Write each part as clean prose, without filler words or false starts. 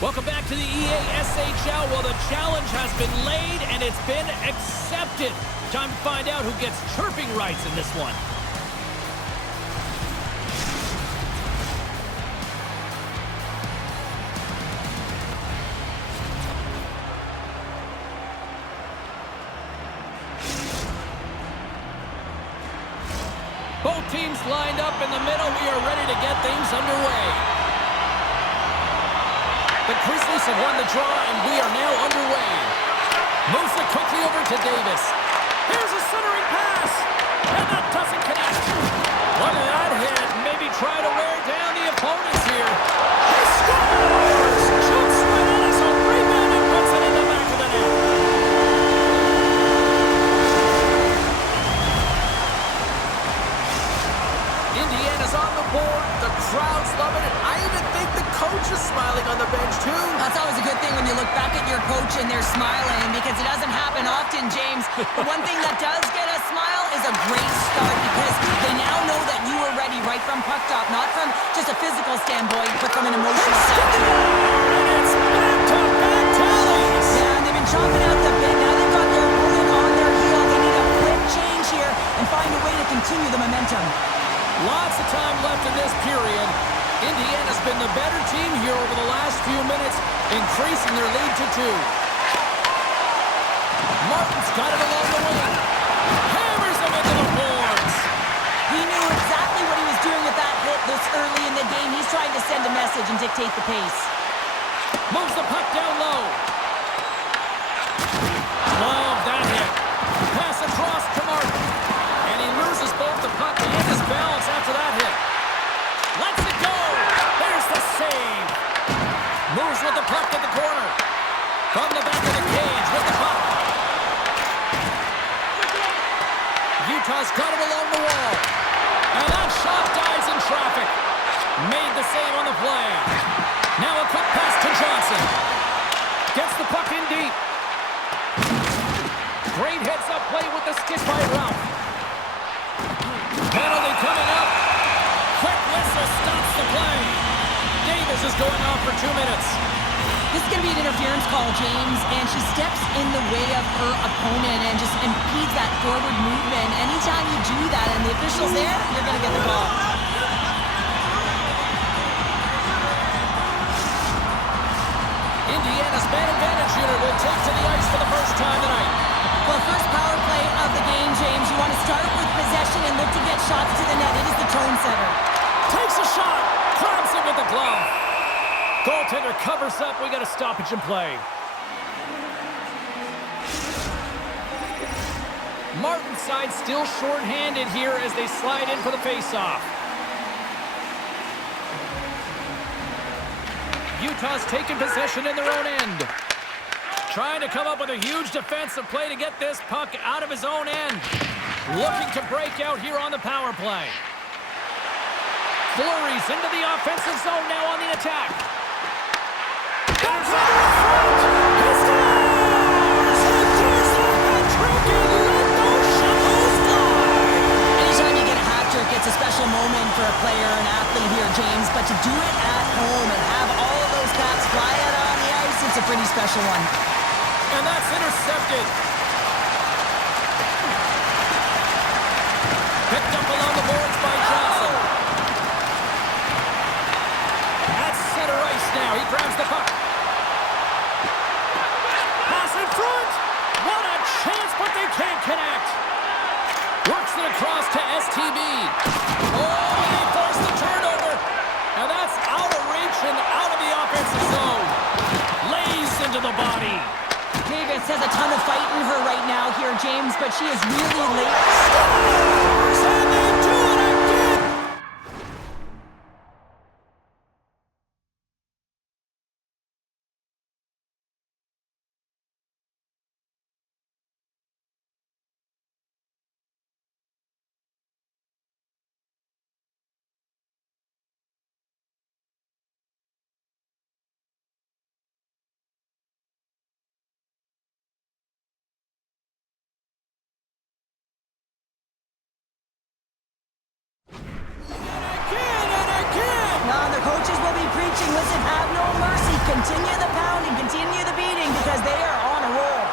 Welcome back to the AXHL. Well, the challenge has been laid and it's been accepted. Time to find out who gets chirping rights in this one. Both teams lined up in the middle. We are ready to get things underway. The Grizzlies have won the draw, and we are now underway. Moves it quickly over to Davis. Here's a centering pass, and that doesn't connect. Look at that hit. Maybe try to wear down the opponents here. He scores! Jumps right on us, a rebound, and puts it in the back of the net. Indiana's on the board. The crowd's loving it. I even think the coach is smiling on the bench, too. That's always a good thing when you look back at your coach and they're smiling, because it doesn't happen often, James. The one thing that does get a smile is a great start, because they now know that you were ready right from puck drop, not from just a physical standpoint, but from an emotional standpoint. It's back-to-back tallies. Yeah, and they've been chomping at the bit. Now they've got their opponent on their heel. They need a quick change here and find a way to continue the momentum. Lots of time left in this period. Indiana's been the better team here over the last few minutes, increasing their lead to 2. Martin's got it along the wing. Hammers him into the boards. He knew exactly what he was doing with that hit this early in the game. He's trying to send a message and dictate the pace. Moves the puck down low. Love that hit. Pass across to Martin. And he loses both the puck and his balance after that hit. Lets it go. There's the save. Moves with the puck to the corner. From the back of the cage with the puck. Utah's got it along the wall. And that shot dies in traffic. Made the save on the play. Now a quick pass to Johnson. Gets the puck in deep. Great heads-up play with the stick by Ralph. Penalty coming up. Quick whistle stops the play. Davis is going off for 2 minutes. This is going to be an interference call, James, and she steps in the way of her opponent and just impedes that forward movement. Anytime you do that and the official's there, you're going to get the call. Indiana's man advantage unit will take to the ice for the first time tonight. Well, first power play of the game, James. You want to start with possession and look to get shots to the net. It is the tone setter. Takes a shot. Grabs it with the glove. Goaltender covers up. We got a stoppage in play. Martin's side still short-handed here as they slide in for the face-off. Utah's taking possession in their own end. Trying to come up with a huge defensive play to get this puck out of his own end. Looking to break out here on the power play. Flurries into the offensive zone now on the attack. That's it in front! He scores! He does the hat-trick and let those shovels fly! Anytime you get a hat trick, it's a special moment for a player, an athlete here, James. But to do it at home and have all of those bats fly out on the ice, it's a pretty special one. And that's intercepted. Picked up along the boards by Johnson. At center ice now. He grabs the puck. Pass in front. What a chance, but they can't connect. Works it across to STB. Oh, and they force the turnover. And that's out of reach and out of the offensive zone. Lays into the body. Davis has a ton of fight in her right now here, James, but she is really late. And they do Continue the pounding, continue the beating, because they are on a roll.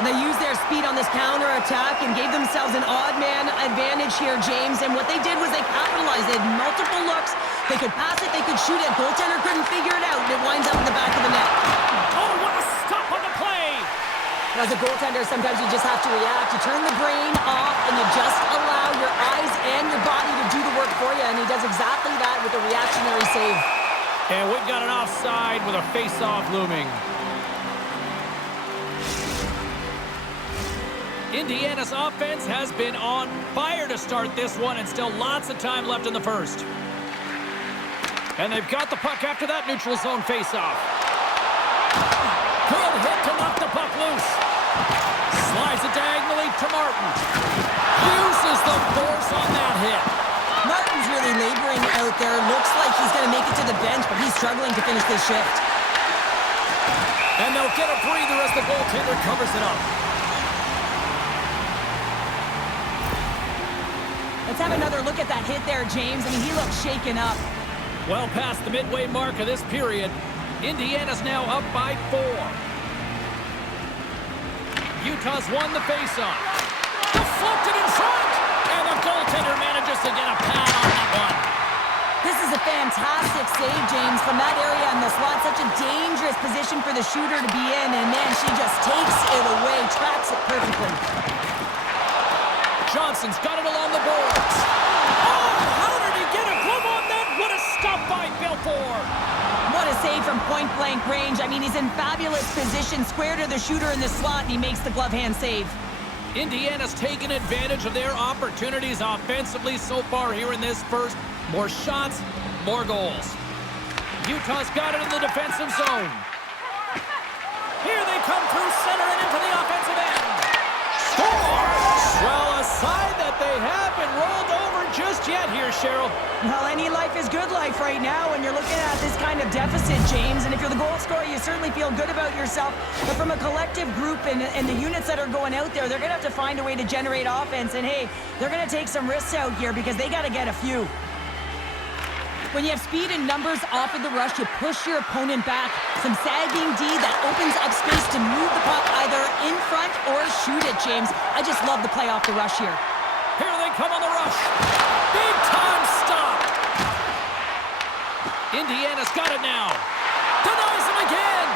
And they used their speed on this counter-attack and gave themselves an odd-man advantage here, James. And what they did was they capitalized. They had multiple looks. They could pass it, they could shoot it. Goaltender couldn't figure it out, and it winds up in the back of the net. Oh, what a stop on the play! As a goaltender, sometimes you just have to react. You turn the brain off, and you just allow your eyes and your body to do the work for you. And he does exactly that with a reactionary save. And we've got an offside with a face-off looming. Indiana's offense has been on fire to start this one, and still lots of time left in the first. And they've got the puck after that neutral zone face-off. Good hit to knock the puck loose. Slides it diagonally to Martin. Uses the force on that hit. Martin's really laboring out there. Looks like he's going to make it to the bench, but he's struggling to finish this shift. And they'll get a breather as the goaltender covers it up. Let's have another look at that hit there, James. I mean, he looks shaken up. Well past the midway mark of this period, Indiana's now up by 4. Utah's won the faceoff. Deflected in front, and the goaltender manages to get a pad on that one. This is a fantastic save, James, from that area in the slot. Such a dangerous position for the shooter to be in, and then she just takes it away, tracks it perfectly. Johnson's got it along the boards. Oh, how did he get a glove on that? What a stop by Belfour. What a save from point-blank range. I mean, he's in fabulous position, square to the shooter in the slot, and he makes the glove hand save. Indiana's taken advantage of their opportunities offensively so far here in this first. More shots, more goals. Utah's got it in the defensive zone. Here they come through center and into the offensive end. Scores! Well, a sign that they haven't rolled over just yet here, Cheryl. Well, any life is good life right now when you're looking at this kind of deficit, James. And if you're the goal scorer, you certainly feel good about yourself. But from a collective group and the units that are going out there, they're going to have to find a way to generate offense. And, hey, they're going to take some risks out here because they got to get a few. When you have speed and numbers off of the rush, you push your opponent back. Some sagging D that opens up space to move the puck either in front or shoot it, James. I just love the play off the rush here. Here they come on the rush. Big time stop. Indiana's got it now. Denies him again.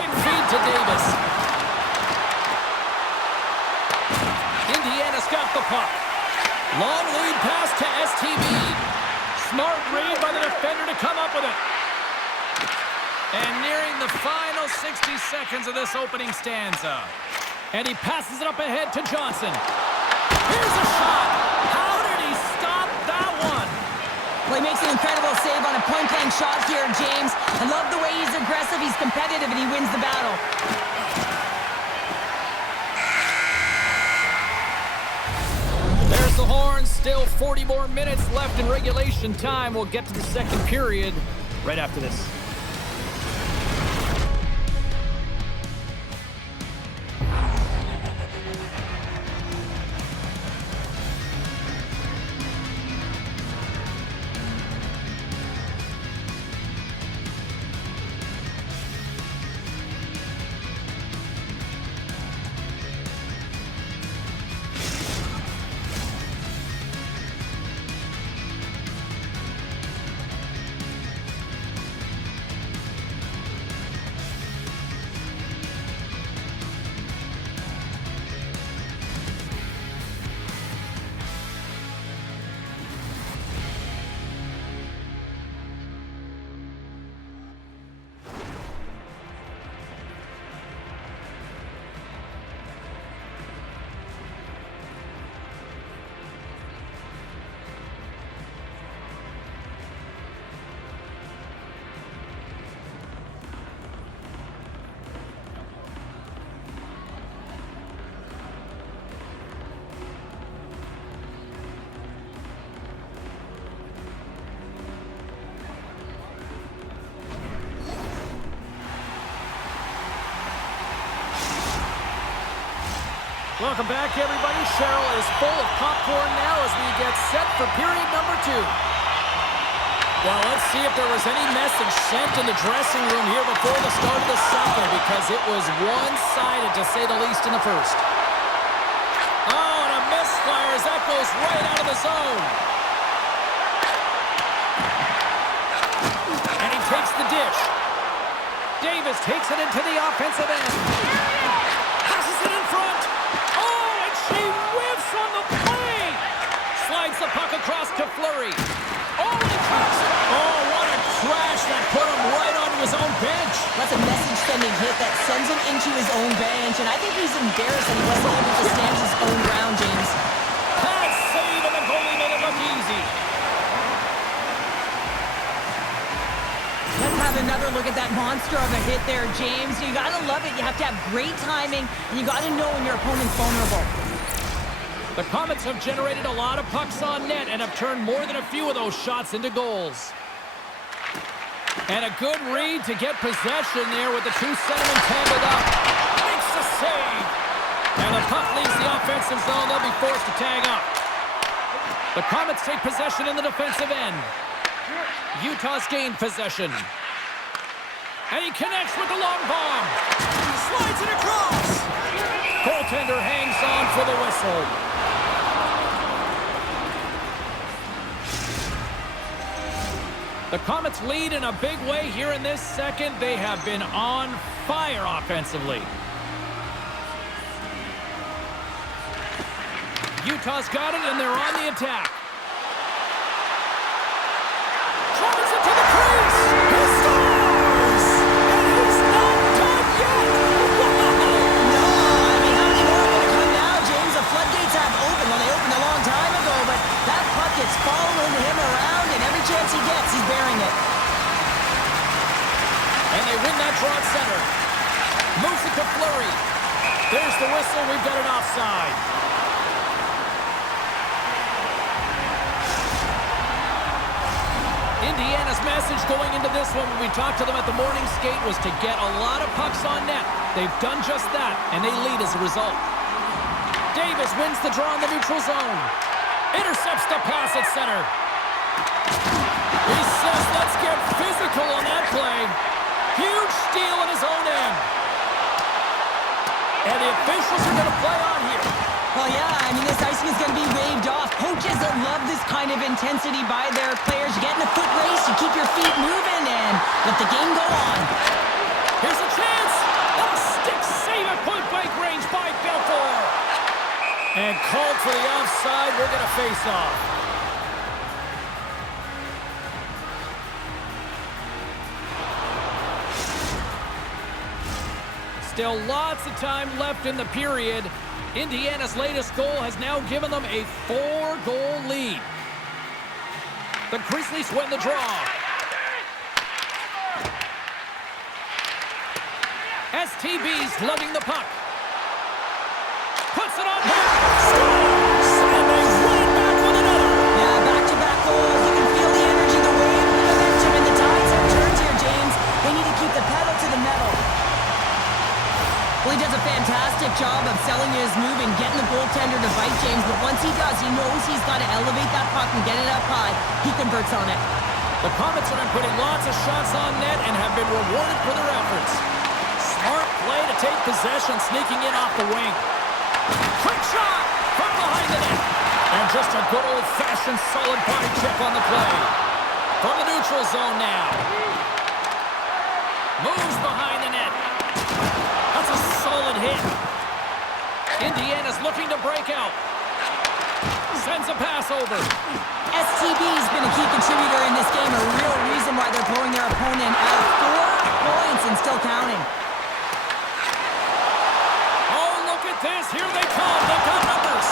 Quick feed to Davis. Indiana's got the puck. Long lead pass to STB. Smart read by the defender to come up with it. And nearing the final 60 seconds of this opening stanza. And he passes it up ahead to Johnson. Here's a shot. How did he stop that one? Well, he makes an incredible save on a point-blank shot here, James. I love the way he's aggressive, he's competitive, and he wins the battle. There's the horn. Still 40 more minutes left in regulation time. We'll get to the second period right after this. Welcome back, everybody. Cheryl is full of popcorn now as we get set for period number 2. Well, let's see if there was any message sent in the dressing room here before the start of the second, because it was one-sided, to say the least, in the first. Oh, and a misfire as that goes right out of the zone. And he takes the dish. Davis takes it into the offensive end. Passes it in front. Oh, and she whiffs on the play. Slides the puck across to Fleury. Oh, and he drops it. Oh, what a crash that put him right onto his own bench. That's a message-sending hit that sends him into his own bench, and I think he's embarrassed that he wasn't able to stand his own ground, James. That save, and the goalie made it look easy. Let's have another look at that monster of a hit there, James. You gotta love it. You have to have great timing, and you gotta know when your opponent's vulnerable. The Comets have generated a lot of pucks on net and have turned more than a few of those shots into goals. And a good read to get possession there with the two centermen tangled up. Makes the save. And the puck leaves the offensive zone. They'll be forced to tag up. The Comets take possession in the defensive end. Utah's gained possession. And he connects with the long bomb. Slides it across. Goaltender hangs on for the whistle. The Comets lead in a big way here in this second. They have been on fire offensively. Utah's got it, and they're on the attack. Drives it to the crease. He scores! And he's not done yet. No, I mean, how many more are going to come now, James? The floodgates have opened. Well, they opened a long time ago, but that puck gets following him around, and every chance he gets, he's bearing it. And they win that draw at center. Moves it to Fleury. There's the whistle. We've got an offside. Indiana's message going into this one when we talked to them at the morning skate was to get a lot of pucks on net. They've done just that, and they lead as a result. Davis wins the draw in the neutral zone. Intercepts the pass at center. He says, let's get physical on that play. Huge steal in his own end. And the officials are going to play on here. Well, yeah, I mean, this icing is going to be waved off. Coaches that love this kind of intensity by their players. You get in a foot race, you keep your feet moving, and let the game go on. Here's a chance. A stick save at point-blank range by Belfour. And called for the offside. We're going to face off. Still lots of time left in the period. Indiana's latest goal has now given them a 4-goal lead. The Grizzlies win the draw. STB's lugging the puck. Puts it on net. Scores! And they win it back with another. Yeah, back-to-back goals. You can feel the energy, the wave, the momentum, and the tides have turned here, James. They need to keep the pedal to the metal. Well, he does a fantastic job of selling his move and getting the goaltender to bite, James. But once he does, he knows he's got to elevate that puck and get it up high. He converts on it. The Comets have been putting lots of shots on net and have been rewarded for their efforts. Smart play to take possession, sneaking in off the wing. Quick shot from behind the net. And just a good old-fashioned solid body check on the play. From the neutral zone now. Moves behind the net. That's a solid hit. Indiana's looking to break out. Sends a pass over. STB's been a key contributor in this game, a real reason why they're blowing their opponent out. 4 points and still counting. Oh, look at this. Here they come. They've got numbers.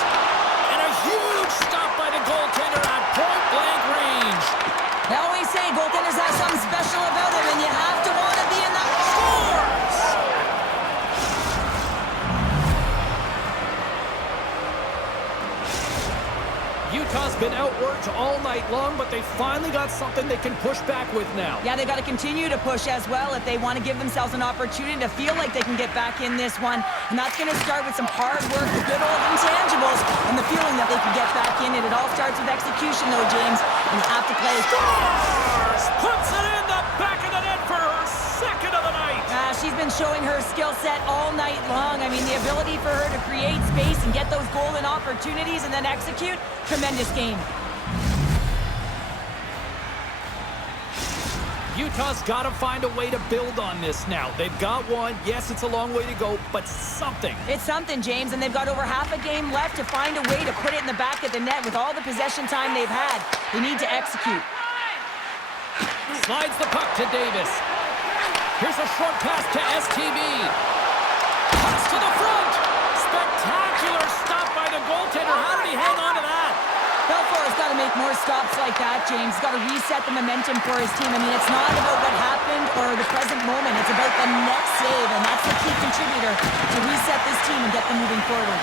And a huge stop by the goaltender at point-blank range. They always say goaltenders have something special about them, and you have to want to be in that. Scores! Utah's been outworked all night long, but they finally got something they can push back with now. Yeah, they got to continue to push as well if they want to give themselves an opportunity to feel like they can get back in this one. And that's going to start with some hard work, the good old intangibles, and the feeling that they can get back in it. It all starts with execution, though, James. And you have to play. Score! showing her skill set all night long. I mean, the ability for her to create space and get those golden opportunities and then execute, tremendous game. Utah's got to find a way to build on this now. They've got one. Yes, it's a long way to go, but something. It's something, James, and they've got over half a game left to find a way to put it in the back of the net with all the possession time they've had. They need to execute. Slides the puck to Davis. Here's a short pass to STB. Pass to the front. Spectacular stop by the goaltender. How did he hang on to that? Belfour's got to make more stops like that, James. He's got to reset the momentum for his team. I mean, it's not about what happened or the present moment. It's about the next save, and that's the key contributor to reset this team and get them moving forward.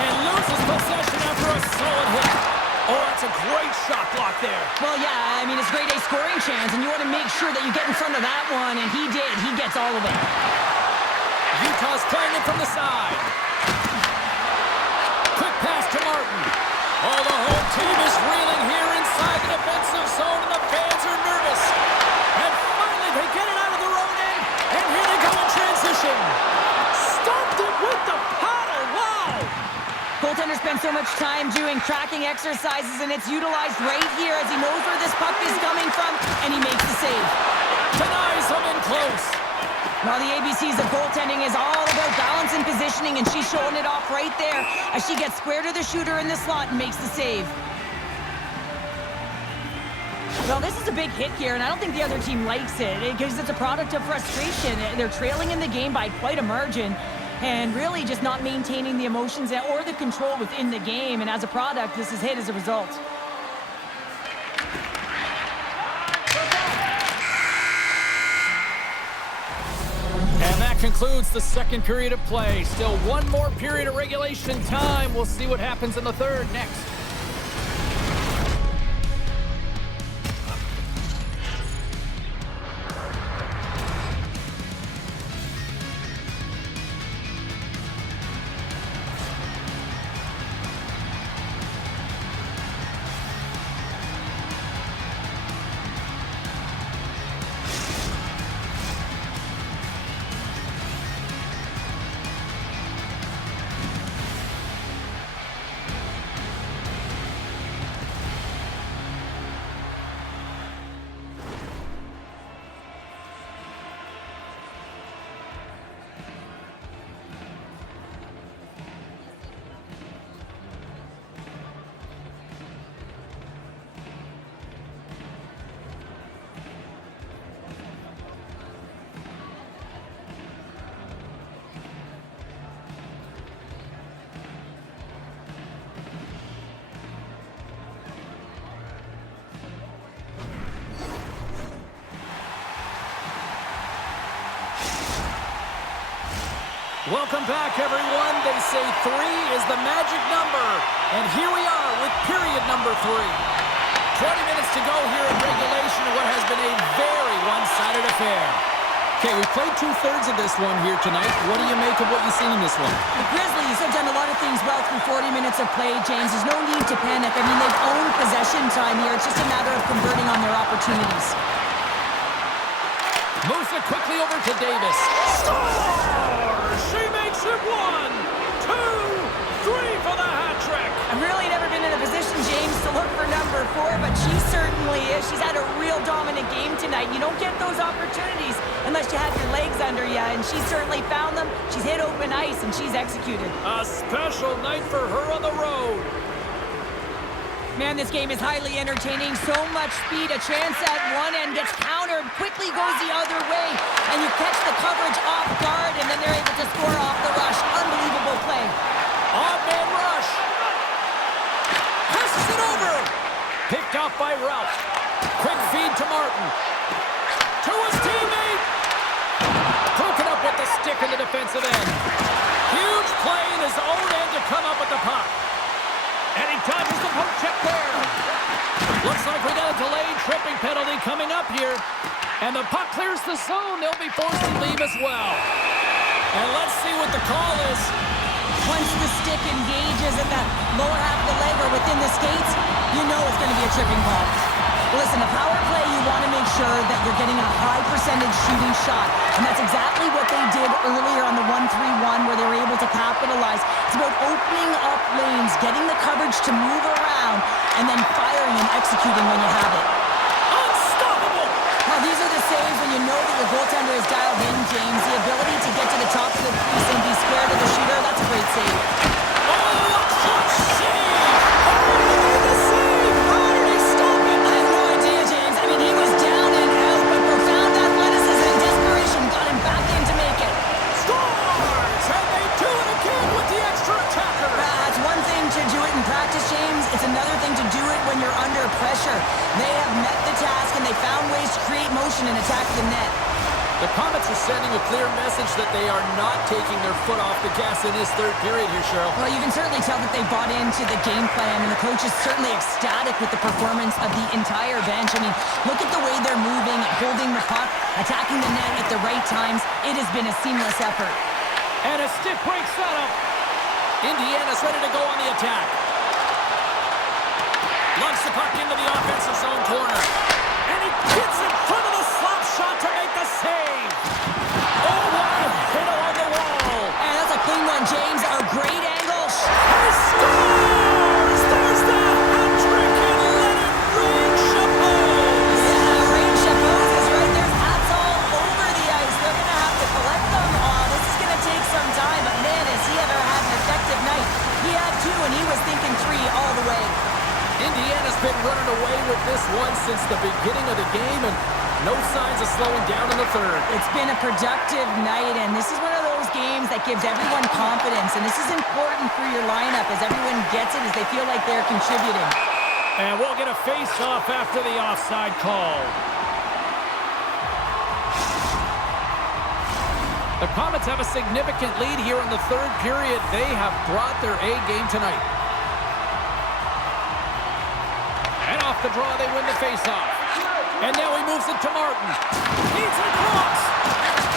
And loses possession after a solid hit. Oh, that's a great shot block there. Well, yeah, I mean, it's grade A scoring chance, and you want to make sure that you get in front of that one, and he did. He gets all of it. Utah's playing it from the side. Quick pass to Martin. Oh, the whole team is reeling here inside the defensive zone, and the fans are nervous. And finally, they get it out of their own end, and here they go in transition. Stopped it with the paddle. Wow! Goaltender spends so much time doing tracking exercises, and it's utilized right here as he knows where this puck is coming from, and he makes the save. Denies him in close. Well, the ABCs of goaltending is all about balance and positioning, and she's showing it off right there as she gets square to the shooter in the slot and makes the save. Well, this is a big hit here, and I don't think the other team likes it because it's a product of frustration. They're trailing in the game by quite a margin and really just not maintaining the emotions or the control within the game, and as a product, this is hit as a result. And that concludes the second period of play. Still one more period of regulation time. We'll see what happens in the third next. Welcome back, everyone. They say 3 is the magic number. And here we are with period number 3. 20 minutes to go here in regulation of what has been a very one-sided affair. Okay, we played 2/3 of this one here tonight. What do you make of what you've seen in this one? The Grizzlies have done a lot of things well through 40 minutes of play, James. There's no need to panic. I mean, they've owned possession time here. It's just a matter of converting on their opportunities. Moves it quickly over to Davis. Scores! She makes it 1, 2, 3 for the hat trick. I've really never been in a position, James, to look for number 4, but she certainly is. She's had a real dominant game tonight. You don't get those opportunities unless you have your legs under you, and she certainly found them. She's hit open ice, and she's executed. A special night for her on the road. Man, this game is highly entertaining. So much speed. A chance at one end gets countered, quickly goes the other way, and you catch the coverage off guard, and then they're able to score off the rush. Unbelievable play. On-man rush. Passes it over. Picked off by Ralph. Quick feed to Martin. To his teammate. Broken up with the stick in the defensive end. Huge play in his own end to come up with the puck. And he dodges the poke check there. Looks like we got a delayed tripping penalty coming up here. And the puck clears the zone. They'll be forced to leave as well. And let's see what the call is. Once the stick engages at the lower half of the leg or within the skates, you know it's going to be a tripping call. Listen, a power play, you want to make sure that you're getting a high percentage shooting shot. And that's exactly what they did earlier on the 1-3-1 where they were able to capitalize. It's about opening up lanes, getting the coverage to move around, and then firing and executing when you have it. Unstoppable! Now, these are the saves when you know that your goaltender is dialed in, James. The ability to get to the top of the crease and be square to the shooter, that's a great save. Oh, a clutch save! Oh, he made the save! How did he stop it? I have no idea, James. I mean, he was down and out, but profound athleticism and desperation got him back in to make it. Scores! And they do it again with the extra attacker! It's one thing to do it in practice, James. It's another thing to do it when you're under pressure. They have met the task, and they found ways to create motion and attack the net. The Comets are sending a clear message that they are not taking their foot off the gas in this third period here, Cheryl. Well, you can certainly tell that they bought into the game plan, and the coach is certainly ecstatic with the performance of the entire bench. I mean, look at the way they're moving, holding the puck, attacking the net at the right times. It has been a seamless effort. And a stick break setup. Indiana's ready to go on the attack. Lumps the puck into the offensive zone corner. And he gets in front of the slap shot to make the save. Oh, what a hit along the wall. And that's a clean one, James. A great angle. He scores! There's the hat trick and let it rain chapeaus. Yeah, rain chapeaus is right. There's hats all over the ice. They're going to have to collect them. Oh, this is going to take some time. But man, has he ever had an effective night. He had two, and he was thinking three all the way. Indiana's been running away with this one since the beginning of the game, and no signs of slowing down in the third. It's been a productive night, and this is one of those games that gives everyone confidence, and this is important for your lineup as everyone gets it, as they feel like they're contributing. And we'll get a face-off after the offside call. The Comets have a significant lead here in the third period. They have brought their A game tonight. And off the draw, they win the face-off. And now he moves it to Martin. Needs it across.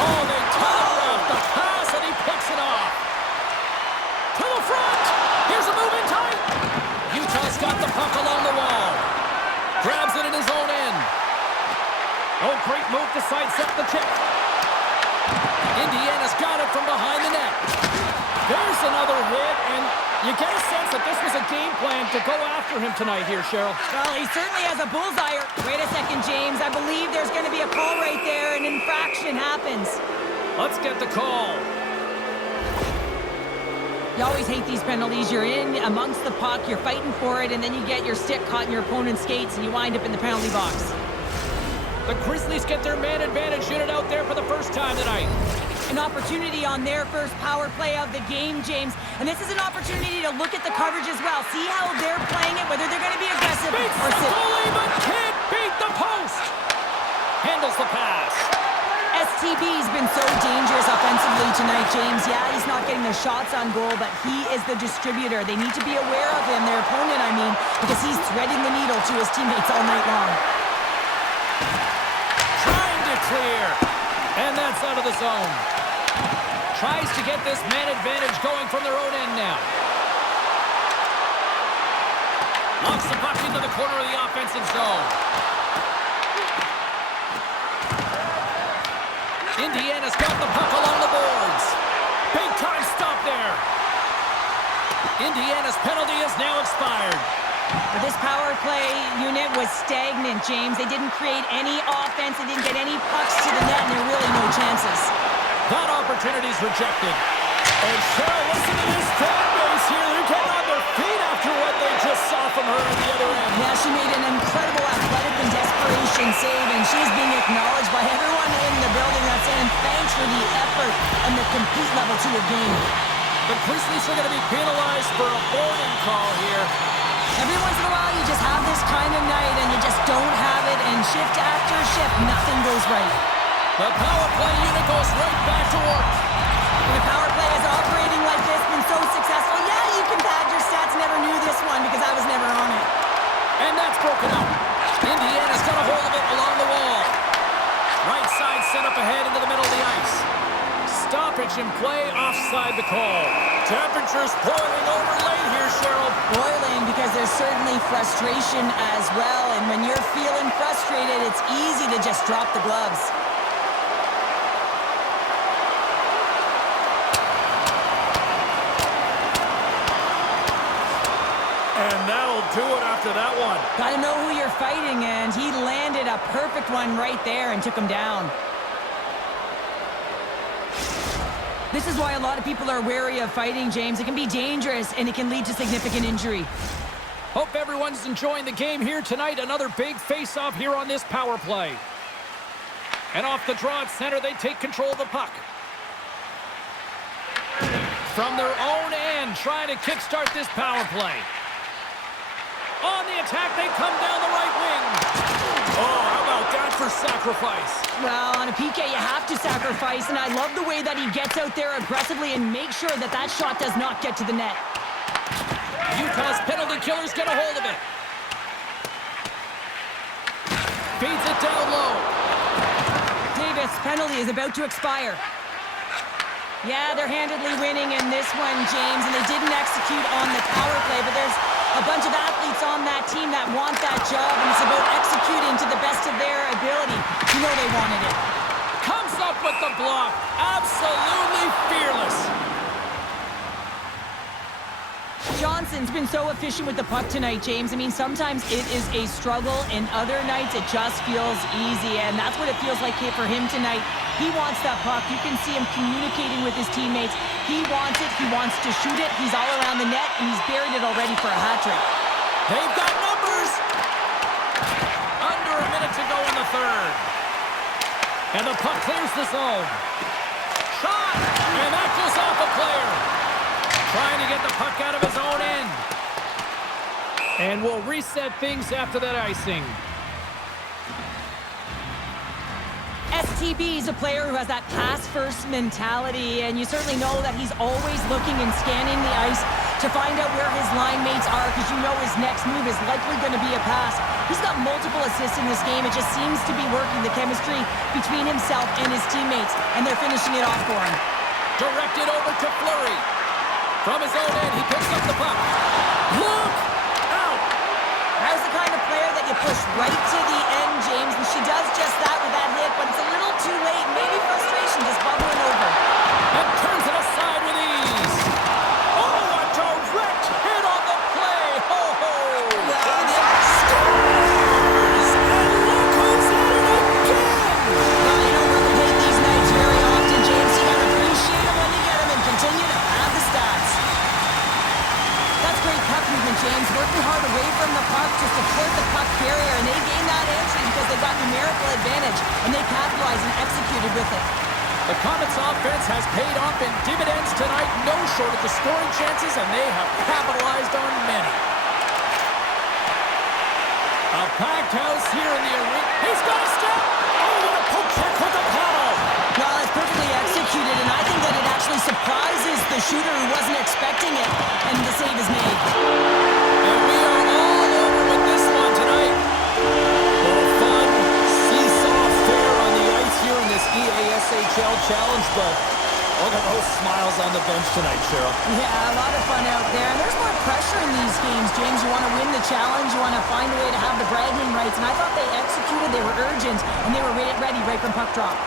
Oh, they telegraph the pass, and he picks it off. To the front. Here's a move in tight. Utah's got the puck along the wall. Grabs it in his own end. Oh, great move to sidestep the check. Indiana's got it from behind the net. There's another hit, and you get a sense that this was a game plan to go after him tonight here, Cheryl. Well, he certainly has a bullseye. Wait a second, James. I believe there's going to be a call right there. An infraction happens. Let's get the call. You always hate these penalties. You're in amongst the puck, you're fighting for it, and then you get your stick caught in your opponent's skates, and you wind up in the penalty box. The Grizzlies get their man advantage unit out there for the first time tonight. An opportunity on their first power play of the game, James. And this is an opportunity to look at the coverage as well. See how they're playing it, whether they're going to be aggressive Beats or the sit. goalie, but can't beat the post. Handles the pass. STB's been so dangerous offensively tonight, James. Yeah, he's not getting the shots on goal, but he is the distributor. They need to be aware of him, their opponent, I mean, because he's threading the needle to his teammates all night long. Trying to clear. And that's out of the zone. Tries to get this man advantage going from their own end now. Locks the puck into the corner of the offensive zone. Indiana's got the puck along the boards. Big time stop there. Indiana's penalty is now expired. But this power play unit was stagnant, James. They didn't create any offense. They didn't get any pucks to the net, and there are really no chances. That opportunity's rejected. And Cheryl, listen to this fan base here. They're getting on their feet after what they just saw from her at the other end. Yeah, she made an incredible athletic and desperation save, and she's being acknowledged by everyone in the building that's saying thanks for the effort and the complete level to your game. The Grizzlies are going to be penalized for a boarding call here. Every once in a while, you just have this kind of night, and you just don't have it, and shift after shift, nothing goes right. The power play unit goes right back to work. And the power play is operating like this, been so successful. Yeah, you can pad your stats. Never knew this one because I was never on it. And that's broken up. Indiana's got a hold of it along the wall. Right side set up ahead into the middle of the ice. Stoppage in play, offside the call. Temperatures boiling over late here, Cheryl. Boiling because there's certainly frustration as well. And when you're feeling frustrated, it's easy to just just dropped the gloves. And that'll do it after that one. Got to know who you're fighting, and he landed a perfect one right there and took him down. This is why a lot of people are wary of fighting, James. It can be dangerous, and it can lead to significant injury. Hope everyone's enjoying the game here tonight. Another big face-off here on this power play. And off the draw at center, they take control of the puck. From their own end, trying to kickstart this power play. On the attack, they come down the right wing. Oh, how about that for sacrifice? Well, on a PK, you have to sacrifice, and I love the way that he gets out there aggressively and makes sure that that shot does not get to the net. Utah's penalty killers get a hold of it. Feeds it down low. Davis' penalty is about to expire. Yeah, they're handedly winning in this one, James, and they didn't execute on the power play, but there's a bunch of athletes on that team that want that job, and it's about executing to the best of their ability. You know they wanted it. Comes up with the block. Absolutely fearless. Johnson's been so efficient with the puck tonight, James. I mean, sometimes it is a struggle, and other nights it just feels easy, and that's what it feels like here for him tonight. He wants that puck. You can see him communicating with his teammates. He wants it. He wants to shoot it. He's all around the net, and he's buried it already for a hat trick. They've got numbers. Under a minute to go in the third. And the puck clears the zone. Shot! And that goes off a player. Trying to get the puck out of his own end. And we'll reset things after that icing. STB is a player who has that pass-first mentality, and you certainly know that he's always looking and scanning the ice to find out where his line mates are, because you know his next move is likely going to be a pass. He's got multiple assists in this game. It just seems to be working, the chemistry between himself and his teammates, and they're finishing it off for him. Directed over to Fleury. From his own end, he picks up the puck. Look out! That's the kind of player that you push right to the end, James, and she does just that with that hit, but it's a little too late. Maybe frustration just bubbling over. And turns it aside with ease. Oh, a direct hit on the play. Ho, ho. Scores! And look who's at it again. Well, you don't replicate these nights very often, James. You gotta appreciate them when you get them and continue to pad the stats. That's great puck movement, James. Working hard away from the puck to support the puck carrier, and they gained that entry because they got numerical advantage, and they capitalized and executed with it. The Comets' offense has paid off in dividends tonight, no short of the scoring chances, and they have capitalized on many. A packed house here in the arena. He's got a step. Oh, what a poke check with the paddle. Well, it's perfectly executed, and I think that it actually surprises the shooter who wasn't expecting it, and the save is made. And we are all over with this one tonight. A fun seesaw fair on the ice here in this AXHL Challenge, but look at those smiles on the bench tonight, Cheryl. Yeah, a lot of fun out there, and there's more pressure in these games, James. You want to win the challenge, you want to find a way to have the bragging rights, and I thought they executed, they were urgent, and they were ready right from puck drop.